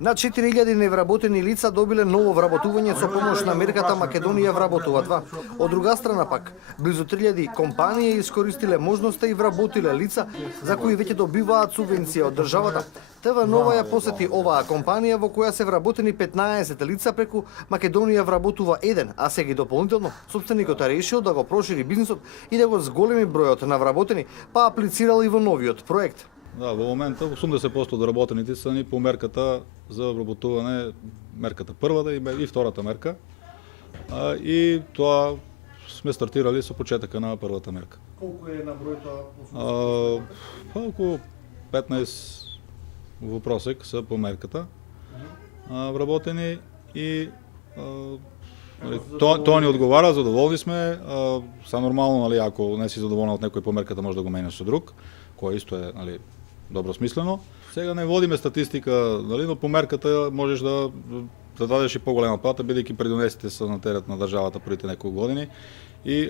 На 4000 невработени лица добиле ново вработување со помош на мерката Македонија вработува 2. Од друга страна пак, близу 3000 компании искористиле можноста и вработиле лица за кои веќе добиваат субвенција од државата. ТВ Нова ја посети оваа компанија во која се вработени 15 лица преку Македонија вработува 1, а сега и дополнително сопственикот решил да го прошири бизнисот и да го зголеми бројот на вработени, па аплицирал и во новиот проект. Да, во моментот 80% од работените се ни по мерката за вработување, мерката првата и втората мерка. И тоа сме стартирали со почетока на првата мерка. Колку е на број тоа? Околу 15 во просек се по мерката вработени и тоа ни одговара, задоволни сме. Са нормално, нали, ако не си задоволен од некој по мерката, може да го менеш со друг, кој исто е, нали, добро смислено. Сега не водиме статистика, нали, но по мерката можеш да дадеш и поголема плата, бидејќи придонесите се на терет на државата првите неколку години и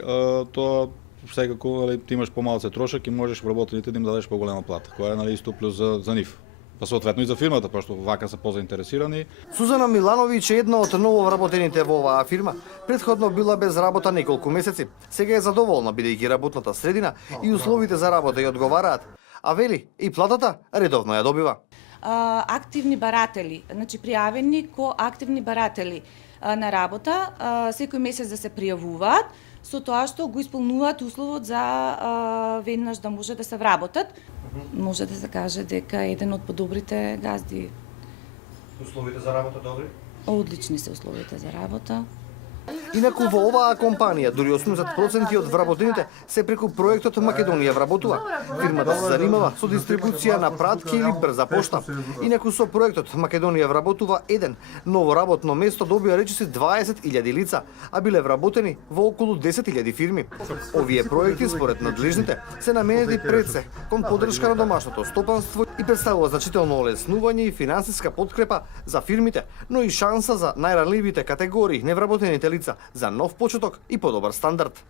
тоа секако, нали, ти имаш помалце трошак и можеш вработените да им дадеш поголема плата, која е, нали, исто плюс за нив. Па соответно и за фирмата, пошто вака се позаинтересирани. Сузана Милановиќ е една од ново вработените во оваа фирма. Предходно била без работа неколку месеци. Сега е задоволна бидејќи работната средина и условите за работа ја одговараат. А вели, и платата редовно ја добива. Активни баратели, значи пријавени ко активни баратели на работа, секој месец да се пријавуваат, со тоа што го исполнуваат условот за веднаш да може да се вработат. Може да се каже дека е еден од подобрите газди. Условите за работа добри? Одлични се условите за работа. Инаку во оваа компанија дури 80% од вработените се преку проектот Македонија вработува. Фирмата се занимава со дистрибуција на пратки или брза пошта. Инаку со проектот Македонија вработува 1, ново работно место добија речиси 20.000 лица, а биле вработени во околу 10.000 фирми. Овие проекти според надлежните се наменети пред се кон поддршка на домашното стопанство и представува значително олеснување и финансиска подкрепа за фирмите, но и шанса за најранливите категории невработените лица за нов почеток и подобар стандард.